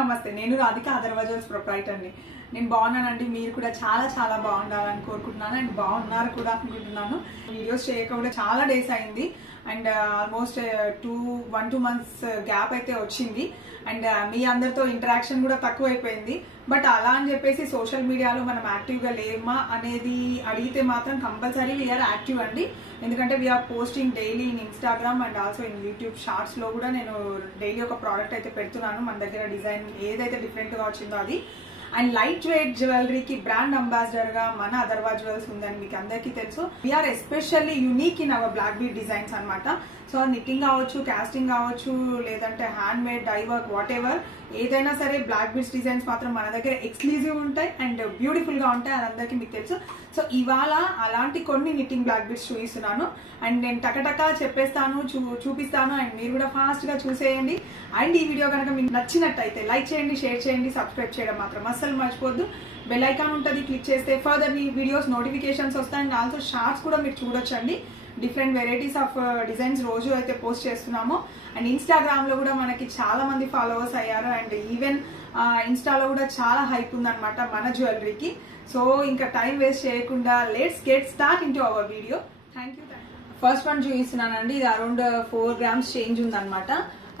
నమస్తే నేను Radhika otherwise jewels ప్రొప్రైటర్ని. నేను బాగున్నానండి. మీరు కూడా చాలా చాలా బాగుండాలని కోరుకుంటున్నాను అండ్ బాగున్నారు కూడా అనుకుంటున్నాను. వీడియోస్ చేయక కూడా చాలా డేస్ అయింది అండ్ ఆల్మోస్ట్ 1-2 months గ్యాప్ అయితే వచ్చింది అండ్ మీ అందరితో ఇంటరాక్షన్ కూడా తక్కువైపోయింది. బట్ అలా అని చెప్పేసి సోషల్ మీడియాలో మనం యాక్టివ్గా లేమా అనేది అడిగితే మాత్రం కంపల్సరీ వీఆర్ యాక్టివ్ అండి. ఎందుకంటే we are posting daily in Instagram and also in YouTube షార్ట్స్లో కూడా నేను డైలీ ఒక ప్రోడక్ట్ అయితే పెడుతున్నాను. మన దగ్గర డిజైన్ ఏదైతే డిఫరెంట్గా వచ్చిందో అది. అండ్ లైట్ వెయిట్ జ్యువెలరీకి బ్రాండ్ అంబాసిడర్ గా మన అదర్వైజ్ జ్యువెల్స్ ఉందని మీకు అందరికీ తెలుసు. We are especially unique in our black bead designs అనమాట. సో నిట్టింగ్ కావచ్చు, కాస్టింగ్ కావచ్చు, లేదంటే hand made, die work, whatever ఏదైనా సరే బ్లాక్ బీడ్స్ డిజైన్స్ మాత్రం మన దగ్గర ఎక్స్క్లూజివ్ ఉంటాయి అండ్ బ్యూటిఫుల్ గా ఉంటాయి. అది అందరికీ మీకు తెలుసు. సో ఇవాళ అలాంటి కొన్ని నిట్టింగ్ బ్లాక్ బీడ్స్ చూపిస్తున్నాను అండ్ నేను టకటకా చెప్పేస్తాను, చూపిస్తాను అండ్ మీరు కూడా ఫాస్ట్ గా చూసేయండి. అండ్ ఈ వీడియో కనుక మీకు నచ్చినట్టయితే లైక్ చేయండి, షేర్ చేయండి, సబ్స్క్రైబ్ చేయడం మాత్రం అస్సలు మర్చిపోద్దు. బెల్ ఐకాన్ ఉంటుంది, క్లిక్ చేస్తే ఫర్దర్ వీడియోస్ నోటిఫికేషన్స్ వస్తాయి అండ్ ఆల్సో షార్ట్స్ కూడా మీరు చూడొచ్చండి. డిఫరెంట్ వెరైటీస్ ఆఫ్ డిజైన్స్ రోజు అయితే పోస్ట్ చేస్తున్నాము అండ్ ఇన్స్టాగ్రామ్ లో కూడా మనకి చాలా మంది ఫాలోవర్స్ అయ్యారు అండ్ ఈవెన్ ఇన్స్టాలో కూడా చాలా హైప్ ఉందన్నమాట మన జ్యువెలరీకి. సో ఇంకా టైం వేస్ట్ చేయకుండా let's get start into hour video. Thank you. First one చూపిస్తున్నానండి. ఇది అరౌండ్ 4 grams చేంజ్ ఉందన్నమాట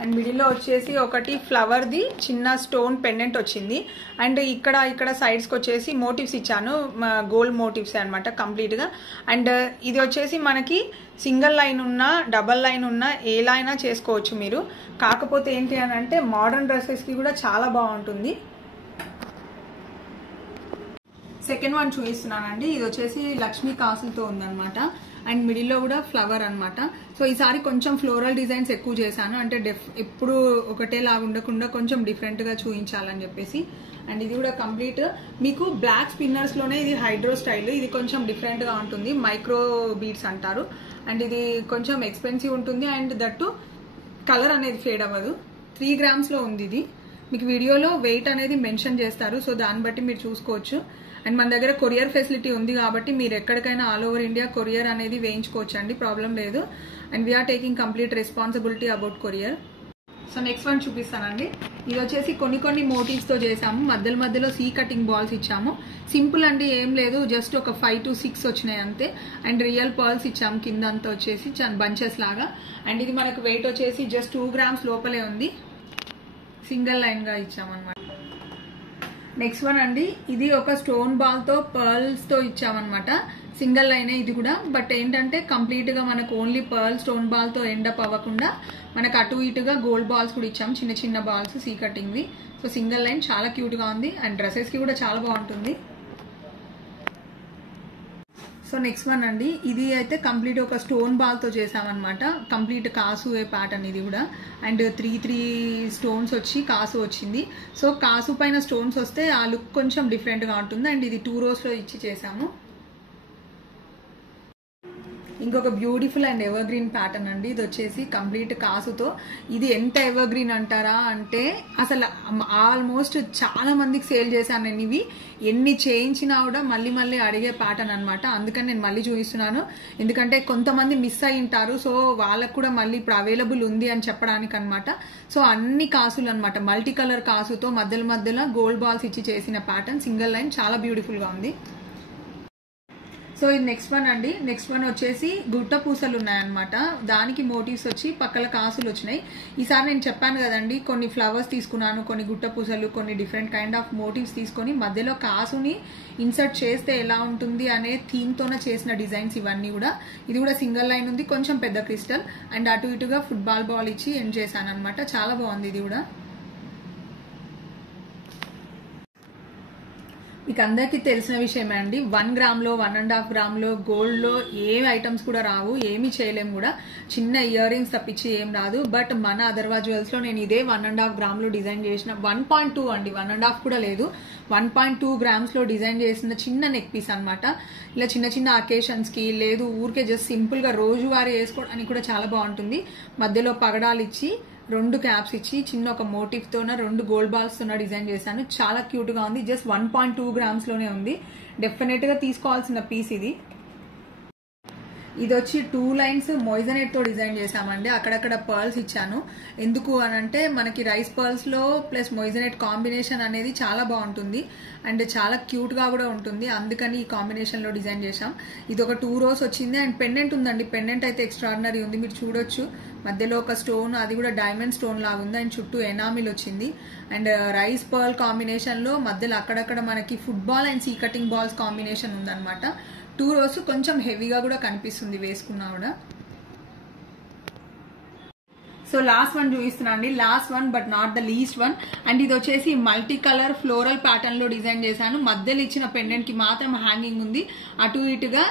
అండ్ మిడిల్లో వచ్చేసి ఒకటి ఫ్లవర్ ది చిన్న స్టోన్ పెండెంట్ వచ్చింది అండ్ ఇక్కడ సైడ్స్కి వచ్చేసి మోటివ్స్ ఇచ్చాను, గోల్డ్ మోటివ్స్ అనమాట కంప్లీట్గా. అండ్ ఇది వచ్చేసి మనకి సింగిల్ లైన్ ఉన్నా డబల్ లైన్ ఉన్నా ఎలా అయినా చేసుకోవచ్చు మీరు. కాకపోతే ఏంటి అని అంటే మోడర్న్ డ్రెస్సెస్కి కూడా చాలా బాగుంటుంది. సెకండ్ వన్ చూపిస్తున్నానండి. ఇది వచ్చేసి లక్ష్మీ కాసులతో ఉందన్నమాట అండ్ మిడిల్లో కూడా ఫ్లవర్ అనమాట. సో ఈసారి కొంచెం ఫ్లోరల్ డిజైన్స్ ఎక్కువ చేశాను, అంటే ఎప్పుడు ఒకటేలాగా ఉండకుండా కొంచెం డిఫరెంట్గా చూపించాలని చెప్పేసి. అండ్ ఇది కూడా కంప్లీట్ మీకు బ్లాక్ స్పిన్నర్స్లోనే ఇది హైడ్రో స్టైల్. ఇది కొంచెం డిఫరెంట్గా ఉంటుంది, మైక్రో బీడ్స్ అంటారు అండ్ ఇది కొంచెం ఎక్స్పెన్సివ్ ఉంటుంది అండ్ దట్టు కలర్ అనేది ఫేడ్ అవ్వదు. 3 grams ఉంది ఇది. మీకు వీడియోలో వెయిట్ అనేది మెన్షన్ చేస్తారు, సో దాన్ని బట్టి మీరు చూసుకోవచ్చు. అండ్ మన దగ్గర కొరియర్ ఫెసిలిటీ ఉంది కాబట్టి మీరు ఎక్కడికైనా ఆల్ ఓవర్ ఇండియా కొరియర్ అనేది వేయించుకోవచ్చు అండి, ప్రాబ్లం లేదు. And we're taking complete responsibility about courier. So next one చూపిస్తానండి. ఇది వచ్చేసి కొన్ని మోటివ్స్తో చేసాము. మధ్యలో సీ కటింగ్ బాల్స్ ఇచ్చాము. సింపుల్ అండి, ఏం లేదు, జస్ట్ ఒక 5 to 6 వచ్చినాయి అంతే. అండ్ రియల్ పర్ల్స్ ఇచ్చాము కింద అంతా వచ్చేసి బంచెస్ లాగా. అండ్ ఇది మనకు వెయిట్ వచ్చేసి జస్ట్ 2 grams లోపలే ఉంది. సింగిల్ లైన్ గా ఇచ్చామన్నమాట. నెక్స్ట్ వన్ అండి. ఇది ఒక స్టోన్ బాల్ తో పర్ల్స్ తో ఇచ్చామన్నమాట. సింగిల్ లైన్ ఇది కూడా. బట్ ఏంటంటే కంప్లీట్ గా మనకు ఓన్లీ పర్ల్ స్టోన్ బాల్ తో ఎండప్ అవ్వకుండా మనకు అటు ఇటుగా గోల్డ్ బాల్స్ కూడా ఇచ్చాము, చిన్న బాల్స్ సీ కటింగ్ వి. సో సింగిల్ లైన్ చాలా క్యూట్ గా ఉంది అండ్ డ్రెస్సెస్ కి కూడా చాలా బాగుంటుంది. సో నెక్స్ట్ వన్ అండి. ఇది అయితే కంప్లీట్ ఒక స్టోన్ బాల్ తో చేసామన్నమాట. కంప్లీట్ కాసు ప్యాటర్న్ ఇది కూడా. అండ్ 3 స్టోన్స్ వచ్చి కాసు వచ్చింది. సో కాసు పైన స్టోన్స్ వస్తే ఆ లుక్ కొంచెం డిఫరెంట్ గా ఉంటుంది. అండ్ ఇది 2 rows లో ఇచ్చి చేసాము. ఇంకొక beautiful and ever green pattern అండి. ఇది వచ్చేసి కంప్లీట్ కాసుతో. ఇది ఎంత ఎవర్ గ్రీన్ అంటారా అంటే అసలు ఆల్మోస్ట్ చాలా మందికి సేల్ చేశాను నేను ఇవి. ఎన్ని చేయించినా కూడా మళ్ళీ అడిగే ప్యాటర్న్ అనమాట. అందుకని నేను మళ్ళీ చూపిస్తున్నాను, ఎందుకంటే కొంతమంది మిస్ అయి ఉంటారు. సో వాళ్ళకు కూడా మళ్ళీ ఇప్పుడు అవైలబుల్ ఉంది అని చెప్పడానికి అనమాట. సో అన్ని కాసులు అనమాట, మల్టీ కలర్ కాసుతో మధ్యలో గోల్డ్ బాల్స్ ఇచ్చి చేసిన ప్యాటర్న్. సింగిల్ లైన్ చాలా బ్యూటిఫుల్ గా ఉంది. సో ఇది నెక్స్ట్ వన్ అండి. నెక్స్ట్ వన్ వచ్చేసి గుట్ట పూసలు ఉన్నాయన్నమాట. దానికి మోటివ్స్ వచ్చి పక్కల కాసులు వచ్చినాయి. ఈసారి నేను చెప్పాను కదండి, కొన్ని ఫ్లవర్స్ తీసుకున్నాను, కొన్ని గుట్ట పూసలు, కొన్ని డిఫరెంట్ కైండ్ ఆఫ్ మోటివ్స్ తీసుకొని మధ్యలో కాసుని ఇన్సర్ట్ చేస్తే ఎలా ఉంటుంది అనే థీమ్ తోనే చేసిన డిజైన్స్ ఇవన్నీ కూడా. ఇది కూడా సింగిల్ లైన్ ఉంది, కొంచెం పెద్ద క్రిస్టల్ అండ్ అటు ఇటుగా ఫుట్బాల్ బాల్ ఇచ్చి ఎండ్ చేశాను అనమాట. చాలా బాగుంది ఇది కూడా. మీకు అందరికీ తెలిసిన విషయమే అండి, 1 gram లో 1.5 gram లో గోల్డ్ లో ఏమి ఐటమ్స్ కూడా రావు, ఏమి చేయలేము కూడా. చిన్న ఇయర్ రింగ్స్ తప్పించి ఏం రాదు. బట్ మన అదర్వైజ్ జ్యువెల్స్ లో నేను ఇదే 1.5 gram లో డిజైన్ చేసిన 1.2 అండి, 1.5 కూడా లేదు, 1.2 grams లో డిజైన్ చేసిన చిన్న నెక్ పీస్ అనమాట. ఇలా చిన్న అకేషన్స్ కి లేదు ఊరికే జస్ట్ సింపుల్ గా రోజువారీ వేసుకోవడానికి కూడా చాలా బాగుంటుంది. మధ్యలో పగడాలు ఇచ్చి 2 క్యాప్స్ ఇచ్చి చిన్న ఒక మోటివ్ తోన 2 గోల్డ్ బాల్స్ తోన డిజైన్ చేశాను. చాలా క్యూట్ గా ఉంది. జస్ట్ 1.2 grams లోనే ఉంది. డెఫినెట్ గా తీసుకోవాల్సిన పీస్ ఇది. ఇది వచ్చి 2 లైన్స్ మొయిజనెట్ తో డిజైన్ చేసామండి. అక్కడక్కడ పర్ల్స్ ఇచ్చాను. ఎందుకు అనంటే మనకి రైస్ పర్ల్స్ లో ప్లస్ మొయిజనెట్ కాంబినేషన్ అనేది చాలా బాగుంటుంది అండ్ చాలా క్యూట్ గా కూడా ఉంటుంది. అందుకని ఈ కాంబినేషన్ లో డిజైన్ చేసాం. ఇది ఒక 2 rows వచ్చింది అండ్ పెండెంట్ ఉందండి. పెండెంట్ అయితే ఎక్స్ట్రాడినరీ ఉంది, మీరు చూడొచ్చు. మధ్యలో ఒక స్టోన్, అది కూడా డైమండ్ స్టోన్ లాగా ఉంది అండ్ చుట్టూ ఎనామిల్ వచ్చింది. అండ్ రైస్ పర్ల్ కాంబినేషన్ లో మధ్యలో అక్కడక్కడ మనకి football and C cutting balls combination ఉందన్నమాట. 2 rows కొంచెం హెవీగా కూడా కనిపిస్తుంది వేసుకున్నా కూడా. సో లాస్ట్ వన్ చూపిస్తున్నా అండి. Last one but not the least one. And ఇది వచ్చేసి మల్టీ కలర్ ఫ్లోరల్ ప్యాటర్న్ లో డిజైన్ చేశాను. మధ్యలో ఇచ్చిన పెండెంట్ కి మాత్రం హ్యాంగింగ్ ఉంది. అటు ఇటుగా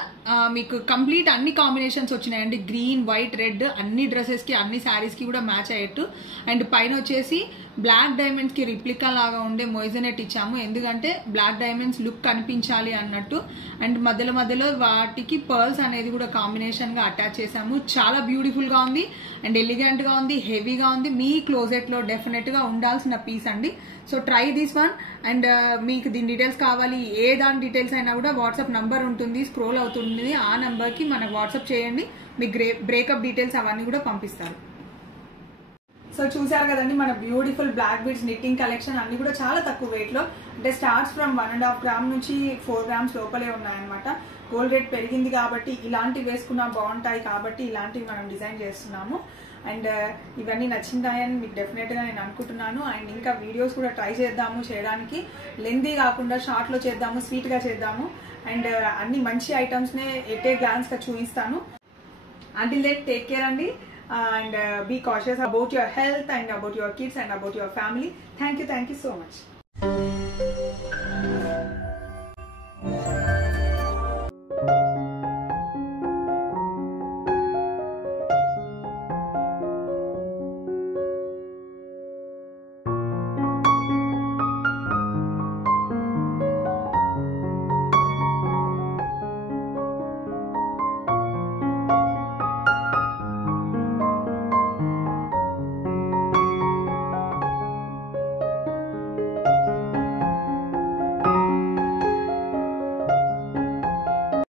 మీకు కంప్లీట్ అన్ని కాంబినేషన్స్ వచ్చినాయండి. గ్రీన్, వైట్, రెడ్ అన్ని డ్రెస్సెస్ కి అన్ని శారీస్ కి కూడా మ్యాచ్ అయ్యేట్టు. అండ్ పైన వచ్చేసి బ్లాక్ డైమండ్స్ కి రిప్లికా లాగా ఉండే మొయిజనెట్ ఇచ్చాము, ఎందుకంటే బ్లాక్ డైమండ్స్ లుక్ కనిపించాలి అన్నట్టు. అండ్ మధ్యలో మధ్యలో వాటికి పర్ల్స్ అనేది కూడా కాంబినేషన్ గా అటాచ్ చేసాము. చాలా బ్యూటిఫుల్ గా ఉంది అండ్ ఎలిగెంట్ గా ఉంది, హెవీగా ఉంది. మీ క్లోజెట్ లో డెఫినెట్ గా ఉండాల్సిన పీస్ అండి. So try this one. And మీకు దీని డీటెయిల్స్ కావాలి, ఏ దాని డీటెయిల్స్ అయినా కూడా వాట్సాప్ నంబర్ ఉంటుంది, స్క్రోల్ అవుతుంది. ఆ నంబర్ కి మనకు వాట్సాప్ చేయండి, మీ బ్రేకప్ డీటెయిల్స్ అవన్నీ కూడా పంపిస్తారు. సో చూసారు కదండి మన beautiful black beads knitting collection. అన్ని కూడా చాలా తక్కువ వెయిట్ లో, అంటే స్టార్ట్స్ ఫ్రమ్ 1.5 grams నుంచి 4 grams లోపలే ఉన్నాయన్నమాట. గోల్డ్ రేట్ పెరిగింది కాబట్టి ఇలాంటివి వేసుకున్నా బాగుంటాయి కాబట్టి ఇలాంటివి మనం డిజైన్ చేస్తున్నాము. అండ్ ఇవన్నీ నచ్చిందాయని మీకు డెఫినెట్ గా నేను అనుకుంటున్నాను. అండ్ ఇంకా వీడియోస్ కూడా ట్రై చేద్దాము చేయడానికి, లెందీ కాకుండా షార్ట్ లో చేద్దాము, స్వీట్ గా చేద్దాము. అండ్ అన్ని మంచి ఐటమ్స్ నే ఎట్ ఏ గ్లాన్స్ గా చూపిస్తాను. Until then, take care అండి. And be cautious about your health and about your kids and about your family. Thank you so much.